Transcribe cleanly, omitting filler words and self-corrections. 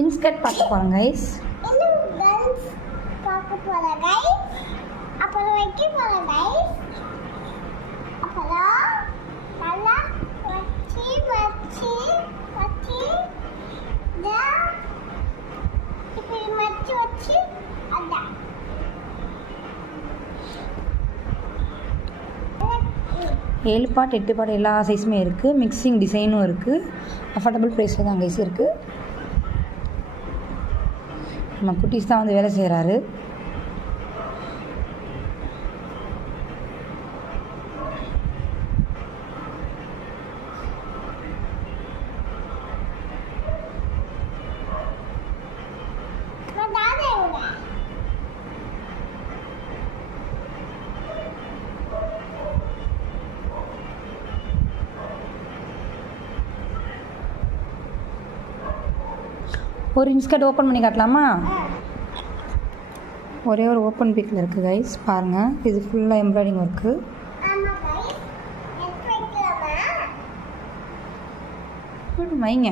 Inskirt பார்க்க போகிறோம் guys. அப்புறம் வைக்க போகிறோம் கைஸ். அப்புறம் நல்லா வச்சு இப்படி வச்சு அதான் 7 பார்ட் 8 பார்ட் எல்லா சைஸுமே இருக்குது. மிக்சிங் டிசைனும் இருக்குது. அஃபோர்டபுள் ப்ரைஸில் தான் கைஸ் இருக்குது. நம்ம குட்டீஸ் தான் வந்து வேலை செய்கிறாரு. ஒரு இன்ஸ்கர்ட் ஓப்பன் பண்ணி காட்டலாமா? ஒரே ஒரு ஓப்பன் பிக்கில் இருக்குது கைஸ், பாருங்கள். இது ஃபுல்லாக எம்ப்ராய்டிங் ஒர்க்கு. வைங்க.